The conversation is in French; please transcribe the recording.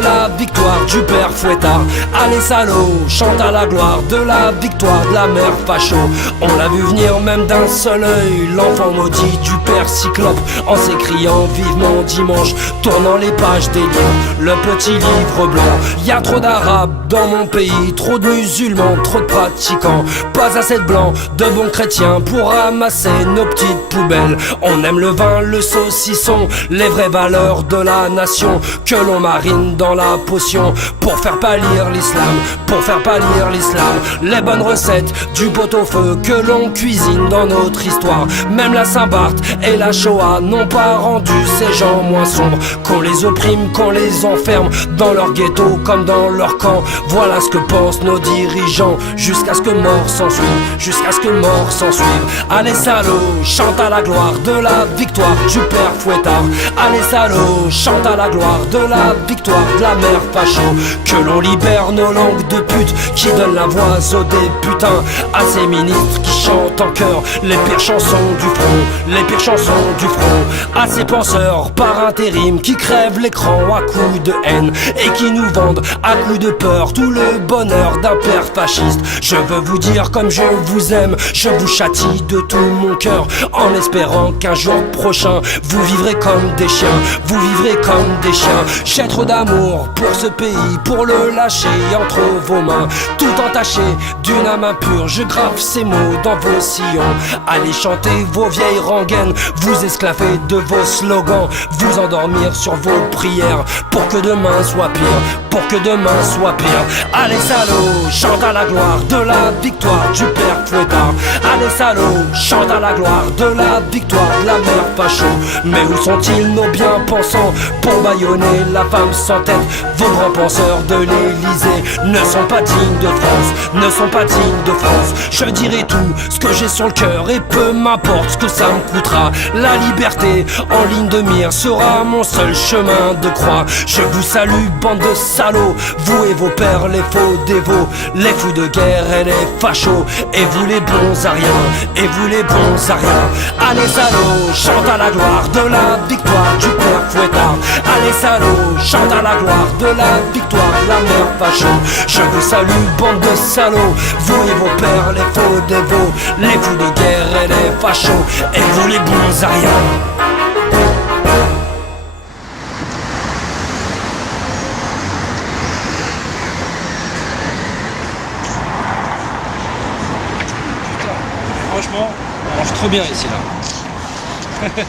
de la victoire du père Fouettard. Allez salauds, chante à la gloire de la victoire de la mère Facho. On l'a vu venir même d'un seul œil, l'enfant maudit du père Cyclope, en s'écriant vivement dimanche, tournant les pages des livres, le petit livre blanc. Y a trop d'arabes dans mon pays, trop de musulmans, trop de pratiquants, pas assez de blancs, de bons chrétiens pour ramasser nos petites poubelles. On aime le vin, le saucisson, les vraies valeurs de la nation que l'on marine dans la potion pour faire pâlir l'islam, pour faire pâlir l'islam. Les bonnes recettes du pot-au-feu que l'on cuisine dans notre histoire. Même la Saint-Barth et la Shoah n'ont pas rendu ces gens moins sombres. Qu'on les opprime, qu'on les enferme dans leur ghetto comme dans leur camp. Voilà ce que pensent nos dirigeants, jusqu'à ce que mort s'en suive, jusqu'à ce que mort s'en suive. Allez salauds, chante à la gloire de la victoire du père Fouettard. Allez salauds, chante à la gloire de la victoire de la mère Facho. Que l'on libère nos langues de pute qui donnent la voix aux députins, à ces ministres qui chantent en chœur les pires chansons du front, les pires chansons du front, à ces penseurs par intérim qui crèvent l'écran à coups de haine et qui nous vendent à coups de peur tout le bonheur d'un père fasciste. Je veux vous dire comme je vous aime, je vous châtie de tout mon cœur, en espérant qu'un jour prochain vous vivrez comme des chiens, vous vivrez comme des chiens. J'ai trop d'amour pour ce pays, pour le lâcher entre vos mains, tout entaché d'une âme impure. Je grave ces mots dans vos sillons. Allez chanter vos vieilles rengaines, vous esclaver de vos slogans, vous endormir sur vos prières pour que demain soit pire, pour que demain soit pire. Allez salauds, chante à la gloire de la victoire du père Fouettard. Allez salauds, chante à la gloire de la victoire de la mère Facho. Mais où sont-ils nos bien-pensants pour bâillonner la femme sans tête? Vos grands penseurs de l'Élysée ne sont pas dignes de France, ne sont pas dignes de France. Je dirai tout ce que j'ai sur le cœur et peu m'importe ce que ça me coûtera. La liberté en ligne de mire sera mon seul chemin de croix. Je vous salue bande de salauds, vous et vos pères les faux dévots, les fous de guerre et les fachos, et vous les bons à rien, et vous les bons à rien. Allez salauds, chante à la gloire de la victoire du père Fouettard. Allez salauds, chante à la gloire de la victoire de la mère Facho. Je vous salue bande de salauds, vous et vos pères les faux dévots, les fous de guerre et les fachos, et vous les bons à rien. Franchement, on mange trop bien ici là.